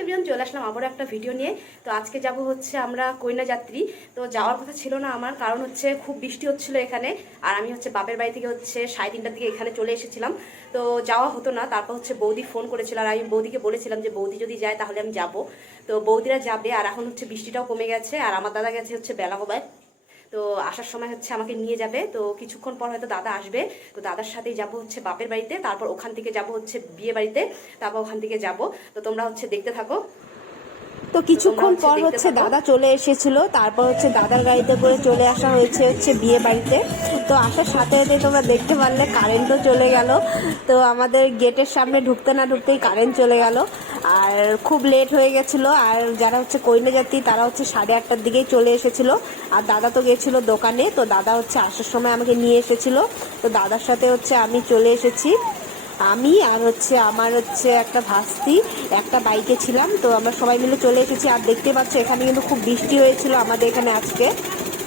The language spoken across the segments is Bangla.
এভরিওয়ান চলে আসলাম আবারও একটা ভিডিও নিয়ে। তো আজকে যাব হচ্ছে আমরা কইনা যাত্রী তো যাওয়ার কথা ছিল না আমার, কারণ হচ্ছে খুব বৃষ্টি হচ্ছিল এখানে। আর আমি হচ্ছে বাপের বাড়ি থেকে হচ্ছে সাড়ে তিনটার দিকে এখানে চলে এসেছিলাম। তো যাওয়া হতো না, তারপর হচ্ছে বৌদি ফোন করেছিল। আর আমি বৌদিকে বলেছিলাম যে, বৌদি যদি যায় তাহলে আমি যাব। তো বৌদিরা যাবে, আর এখন হচ্ছে বৃষ্টিটাও কমে গেছে। আর আমার দাদা গেছে হচ্ছে বেলাগোবায় তো আসার সময় হচ্ছে আমাকে নিয়ে যাবে। তো কিছুক্ষণ পর হয়তো দাদা আসবে। তো দাদার সাথেই যাব হচ্ছে বাপের বাড়িতে। তারপর ওখান থেকে যাব হচ্ছে বিয়ে বাড়িতে তারপর ওখান থেকে যাব। তো তোমরা হচ্ছে দেখতে থাকো। তো কিছুক্ষণ পর হচ্ছে। দাদা চলে এসেছিল। তারপর হচ্ছে দাদার গাড়িতে করে চলে আসা হয়েছে হচ্ছে বিয়ে বাড়িতে। তো আসার সাথে সাথে তোমরা দেখতে পারলে কারেন্টও চলে গেল। তো আমাদের গেটের সামনে ঢুকতে না ঢুকতেই কারেন্ট চলে গেল। আর খুব লেট হয়ে গেছিল। আর যারা হচ্ছে কইনে যাত্রী তারা হচ্ছে সাড়ে আটটার দিকেই চলে এসেছিল। আর দাদা তো গেছিল দোকানে। তো দাদা হচ্ছে আসার সময় আমাকে নিয়ে এসেছিল। তো দাদার সাথে হচ্ছে আমি চলে এসেছি। আমি আর হচ্ছে আমার হচ্ছে একটা ভাস্তি, একটা বাইকে ছিলাম, তো আমরা সবাই মিলে চলে এসেছি। আর দেখতে পাচ্ছ, এখানে কিন্তু খুব বৃষ্টি হয়েছিল আমাদের এখানে আজকে।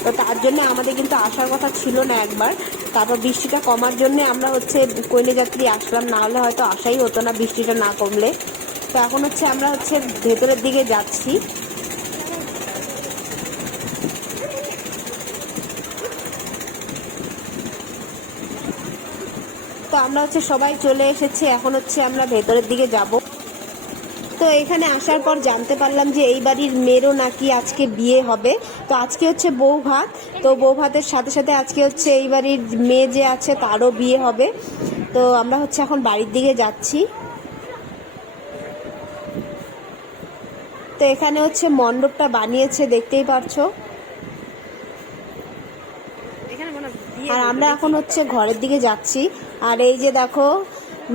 তো তার জন্য আমাদের কিন্তু আসার কথা ছিল না একবার। তারপর বৃষ্টিটা কমার জন্য আমরা হচ্ছে কইলে যাত্রী আসলাম, না হলে হয়তো আসাই হতো না বৃষ্টিটা না কমলে। তো এখন হচ্ছে আমরা হচ্ছে ভেতরের দিকে যাচ্ছি। আমরা হচ্ছে সবাই চলে এসেছি এখন হচ্ছে আমরা ভেতরের দিকে যাব। তো এখানে আসার পর জানতে পারলাম যে এই বাড়ির মেয়েরও নাকি আজকে বিয়ে হবে। তো আজকে হচ্ছে বউ ভাত তো বউ ভাতের সাথে সাথে আজকে হচ্ছে এই বাড়ির মেয়ে যে আছে তারও বিয়ে হবে। তো আমরা হচ্ছে এখন বাড়ির দিকে যাচ্ছি। তো এখানে হচ্ছে মণ্ডপটা বানিয়েছে দেখতেই পারছ। আর আমরা এখন হচ্ছে ঘরের দিকে যাচ্ছি। আর এই যে দেখো,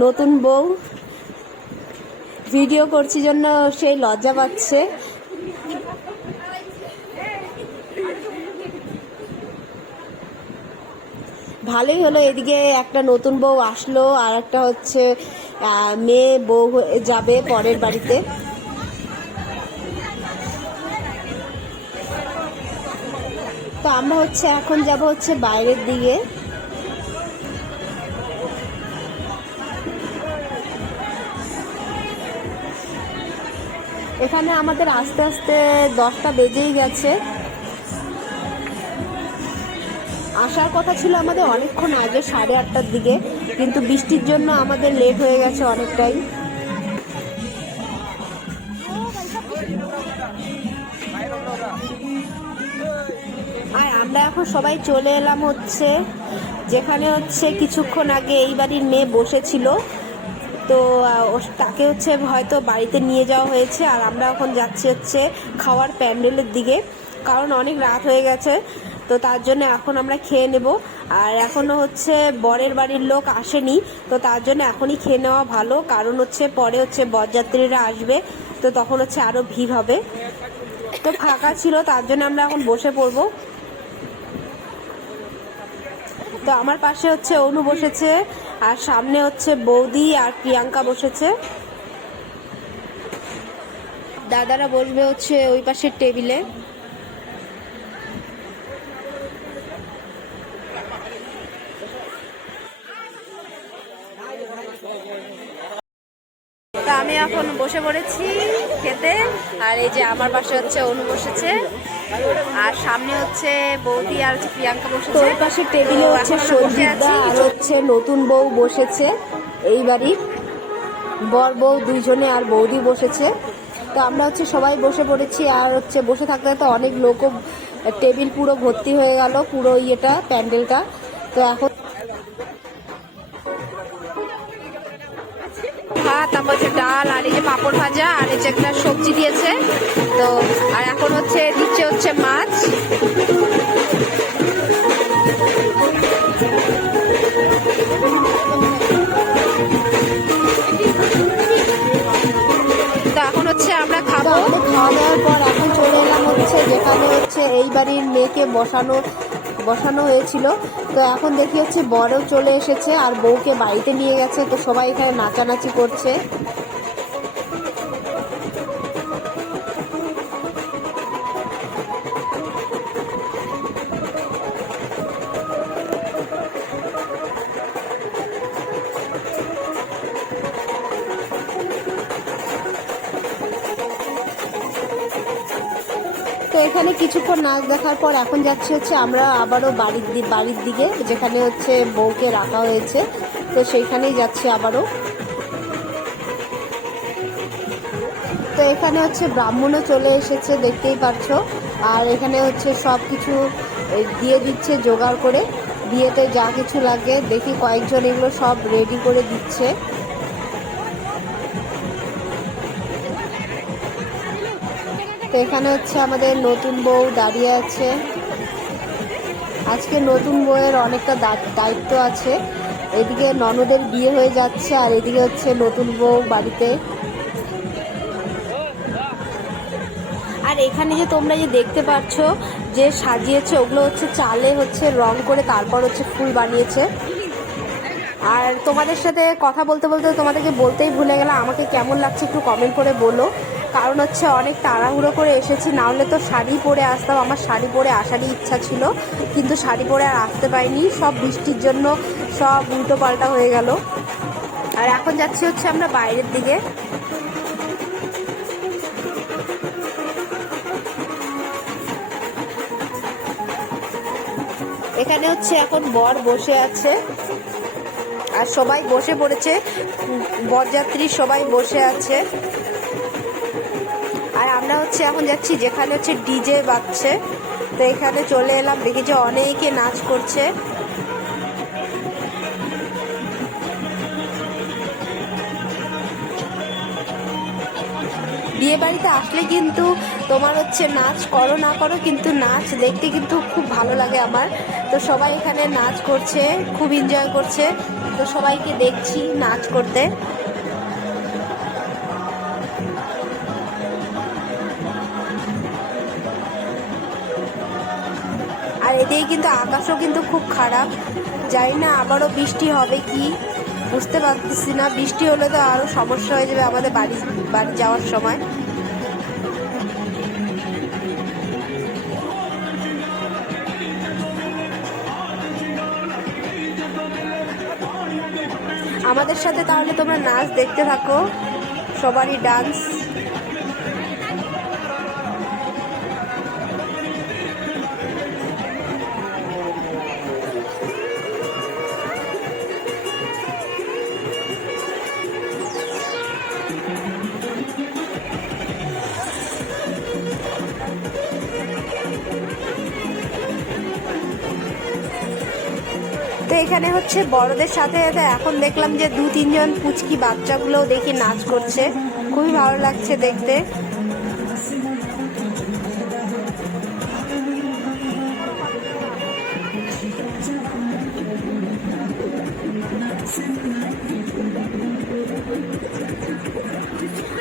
নতুন বউ। ভিডিও করছি জন্য সেই লজ্জা পাচ্ছে। ভালোই হলো, এদিকে একটা নতুন বউ আসলো, আর একটা হচ্ছে মেয়ে বউ যাবে পরের বাড়িতে। তো আমরা হচ্ছে এখন যাব হচ্ছে বাইরের দিকে। এখানে আমাদের আস্তে আস্তে দশটা বেজেই গেছে। আসার কথা ছিল আমাদের অনেকক্ষণ আগে, সাড়ে আটটার দিকে, কিন্তু বৃষ্টির জন্য আমাদের লেট হয়ে গেছে অনেকটাই। আর আমরা এখন সবাই চলে এলাম হচ্ছে, যেখানে হচ্ছে কিছুক্ষণ আগে এই বাড়ির মেয়ে বসেছিল। তো তাকে হচ্ছে হয়তো বাড়িতে নিয়ে যাওয়া হয়েছে, আর আমরা এখন যাচ্ছি হচ্ছে খাওয়ার প্যান্ডেলের দিকে, কারণ অনেক রাত হয়ে গেছে, তো তার জন্য এখন আমরা খেয়ে নেব। আর এখনও হচ্ছে বরের বাড়ির লোক আসেনি, তো তার জন্য এখনই খেয়ে নেওয়া ভালো, কারণ হচ্ছে পরে হচ্ছে বরযাত্রীরা আসবে, তো তখন হচ্ছে আরও ভিড় হবে। তো ফাঁকা ছিল, তার জন্য আমরা এখন বসে পড়ব। তো আমার পাশে হচ্ছে অনু বসেছে আর সামনে হচ্ছে বৌদি আর প্রিয়াঙ্কা বসেছে। দাদারা বসবে হচ্ছে ওই পাশের টেবিলে। তা আমি এখন বসে পড়েছি। খেতে। আর এই যে আমার পাশে হচ্ছে অনু বসেছে। আর সামনে হচ্ছে বৌদি আর হচ্ছে প্রিয়াঙ্কা বসেছে। তো ওই পাশের টেবিলে হচ্ছে আমরা সঞ্জিত। আর হচ্ছে নতুন বউ বসেছে এই বাড়ির বর বউ দুইজনে আর বৌদি বসেছে। তো আমরা হচ্ছে সবাই বসে পড়েছি। আর হচ্ছে বসে থাকতে থাকতে অনেক লোকও টেবিল পুরো ভর্তি হয়ে গেল পুরো ইয়েটা প্যান্ডেলটা। তো এখন ভাত তারপর হচ্ছে ডাল আর এই যে যে একটা সবজি দিয়েছে। তো, আর এখন হচ্ছে দিচ্ছে হচ্ছে মাছ। তো এখন হচ্ছে আমরা খাওয়া দাওয়ার পর এখন চলে হচ্ছে যেখানে হচ্ছে এই বাড়ির বসানো বসানো হয়েছিল। তো এখন দেখি হচ্ছে বড়ও চলে এসেছে আর বউকে বাড়িতে নিয়ে গেছে। তো সবাই এখানে নাচানাচি করছে। তো এখানে কিছুক্ষণ নাচ দেখার পর এখন যাচ্ছে হচ্ছে আমরা আবারও বাড়ির বাড়ির দিকে, যেখানে হচ্ছে বউকে রাখা হয়েছে। তো সেইখানেই যাচ্ছি আবারও। তো এখানে হচ্ছে ব্রাহ্মণও চলে এসেছে, দেখতেই পাচ্ছো আর এখানে হচ্ছে সব কিছু দিয়ে দিচ্ছে জোগাড় করে। বিয়েতে যা কিছু লাগে, দেখি কয়েকজন এগুলো সব রেডি করে দিচ্ছে। তো এখানে হচ্ছে আমাদের নতুন বউ দাঁড়িয়ে আছে। আজকে নতুন বউয়ের অনেকটা দায়িত্ব আছে। এদিকে ননদের বিয়ে হয়ে যাচ্ছে আর এদিকে হচ্ছে নতুন বউ বাড়িতে। আর এখানে যে তোমরা যে দেখতে পাচ্ছ যে সাজিয়েছে, ওগুলো হচ্ছে চালে হচ্ছে রং করে তারপর হচ্ছে ফুল বানিয়েছে। আর তোমাদের সাথে কথা বলতে বলতে তোমাদেরকে বলতেই ভুলে গেলাম, আমাকে কেমন লাগছে একটু কমেন্ট করে বলো। কারণ হচ্ছে অনেক তাড়াহুড়ো করে এসেছি, না হলে তো শাড়ি পরে আসতাম, আমার শাড়ি পরে আসারই ইচ্ছা ছিল, কিন্তু শাড়ি পরে আর আসতে পারিনি, সব বৃষ্টির জন্য সব উল্টো পাল্টা হয়ে গেল। আর এখন যাচ্ছি হচ্ছে আমরা বাইরের দিকে। এখানে হচ্ছে এখন বর বসে আছে, আর সবাই বসে পড়েছে, বরযাত্রী সবাই বসে আছে। আমরা হচ্ছে এখন যাচ্ছি যেখানে হচ্ছে ডিজে বাজছে। তো এখানে চলে এলাম, দেখি যে অনেকে নাচ করছে। বিয়ে বাড়িতে আসলে কিন্তু তোমার হচ্ছে নাচ করো, না করো কিন্তু নাচ দেখতে কিন্তু খুব ভালো লাগে আমার। তো সবাই এখানে নাচ করছে, খুব এনজয় করছে। তো সবাইকে দেখছি নাচ করতে। এদিকে কিন্তু আকাশও কিন্তু খুব খারাপ। জানি না আবারও বৃষ্টি হবে কি, বুঝতে পারতেছি না। বৃষ্টি হলে তো আরও সমস্যা হয়ে যাবে আমাদের বাড়ি বাড়ি যাওয়ার সময়। আমাদের সাথে তাহলে তোমরা নাচ দেখতে থাকো। সবারই ডান্স এখানে হচ্ছে বড়দের সাথে সাথে এখন দেখলাম যে দু, তিনজন পুচকি বাচ্চাগুলোও দেখি নাচ করছে। খুবই ভালো লাগছে দেখতে।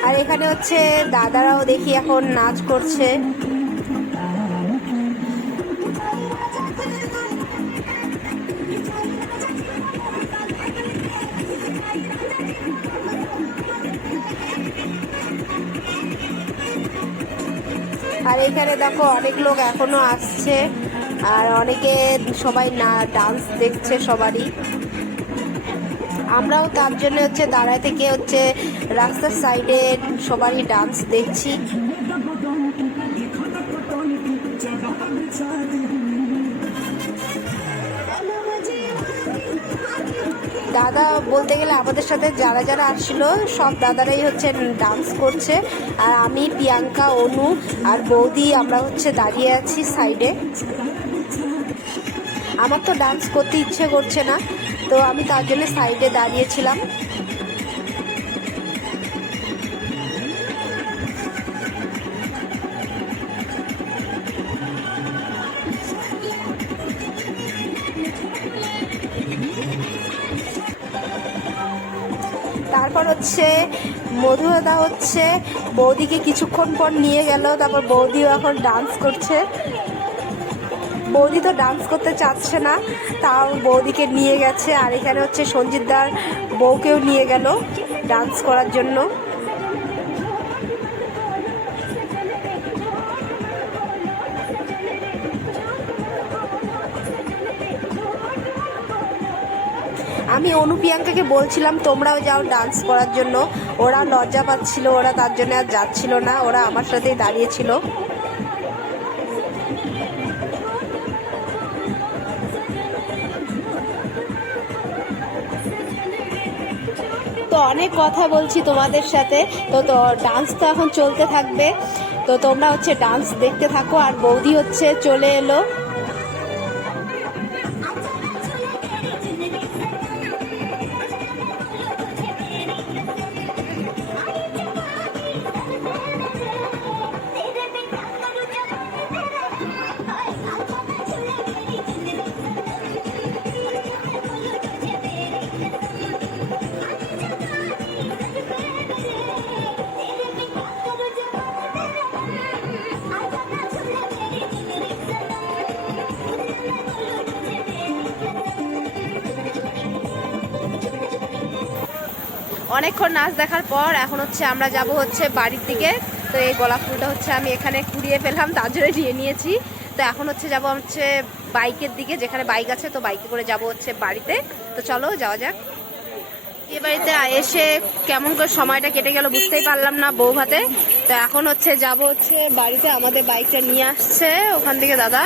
আর এখানে হচ্ছে দাদারাও দেখি এখন নাচ করছে। আর এখানে দেখো অনেক লোক এখনও আসছে আর অনেকে সবাই না ডান্স দেখছে সবারই। আমরাও তার জন্য হচ্ছে দাঁড়ায় থেকে হচ্ছে রাস্তার সাইডে সবারই ডান্স দেখছি। দাদা বলতে গেলে আমাদের সাথে যারা যারা আসছিল, সব দাদারাই হচ্ছে ডান্স করছে। আর আমি, প্রিয়াঙ্কা, অনু আর বৌদি, আমরা হচ্ছে দাঁড়িয়ে আছি সাইডে আমার তো ডান্স করতে ইচ্ছে করছে না, তো আমি তার জন্য সাইডে দাঁড়িয়েছিলাম। হচ্ছে মধুদা হচ্ছে, বৌদিকে কিছুক্ষণ পর নিয়ে গেল, তারপর বৌদিও এখন ডান্স করছে। বৌদি তো ডান্স করতে চাচ্ছে না, তাও বৌদিকে নিয়ে গেছে, আর এখানে হচ্ছে সঞ্জিতদার বউকেও নিয়ে গেল ডান্স করার জন্য। আমি অনুপ্রিয়াঙ্কাকে বলছিলাম, তোমরাও যাও ডান্স করার জন্য। ওরা লজ্জা পাচ্ছিল, ওরা তার জন্য আর যাচ্ছিল না। ওরা আমার সাথেই দাঁড়িয়েছিল তো অনেক কথা বলছি তোমাদের সাথে। তো তো ডান্স তো এখন চলতে থাকবে। তো তোমরা হচ্ছে ডান্স দেখতে থাকো, আর বৌদি হচ্ছে চলে এলো। অনেকক্ষণ নাচ দেখার পর এখন হচ্ছে আমরা যাব হচ্ছে বাড়ির দিকে। তো এই গোলাপ ফুলটা হচ্ছে আমি এখানে কুড়িয়ে পেলাম তার জন্য নিয়ে নিয়েছি। তো এখন হচ্ছে যাব হচ্ছে বাইকের দিকে, যেখানে বাইক আছে তো বাইকে করে যাব হচ্ছে বাড়িতে। তো চলো যাওয়া যাক। এ বাড়িতে এসে কেমন করে সময়টা কেটে গেল বুঝতেই পারলাম না বউ ভাতে। তো এখন হচ্ছে যাব হচ্ছে বাড়িতে, আমাদের বাইকটা নিয়ে আসছে ওখান থেকে দাদা।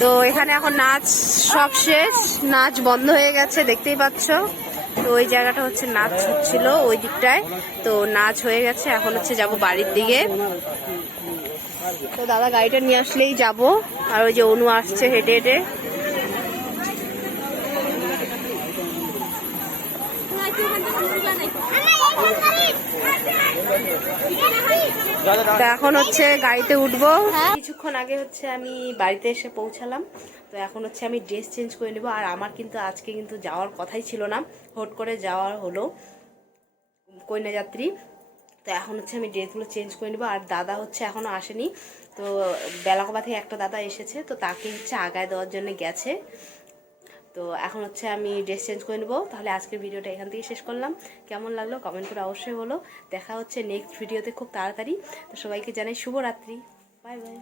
তো এখানে এখন নাচ সব শেষ, নাচ বন্ধ হয়ে গেছে, দেখতেই পাচ্ছ। তো ওই জায়গাটা হচ্ছে নাচ হচ্ছিল ওই দিকটায়। তো নাচ হয়ে গেছে, এখন হচ্ছে যাব বাড়ির দিকে। তো দাদা গাড়িটা নিয়ে আসলেই যাব। আর ওই যে অনু আসছে হেঁটে হেঁটে। এখন হচ্ছে গাড়িতে উঠবো। কিছুক্ষণ আগে হচ্ছে আমি বাড়িতে এসে পৌঁছালাম। তো এখন হচ্ছে আমি ড্রেস চেঞ্জ করে নেব। আর আমার কিন্তু আজকে কিন্তু যাওয়ার কথাই ছিল না। হট করে যাওয়ার হলো কন্যা যাত্রী তো এখন হচ্ছে আমি ড্রেসগুলো চেঞ্জ করে নেব। আর দাদা হচ্ছে এখনও আসেনি। তো বেলাকবা থেকে একটা দাদা এসেছে। তো তাকে হচ্ছে আগায় দেওয়ার জন্য গেছে। তো এখন হচ্ছে আমি ড্রেস চেঞ্জ করে নেব। তাহলে আজকের ভিডিওটা এখান থেকে শেষ করলাম। কেমন লাগল কমেন্ট করে অবশ্যই বলো। দেখা হচ্ছে নেক্সট ভিডিওতে খুব তাড়াতাড়ি। তো সবাইকে জানাই শুভরাত্রি। Bye bye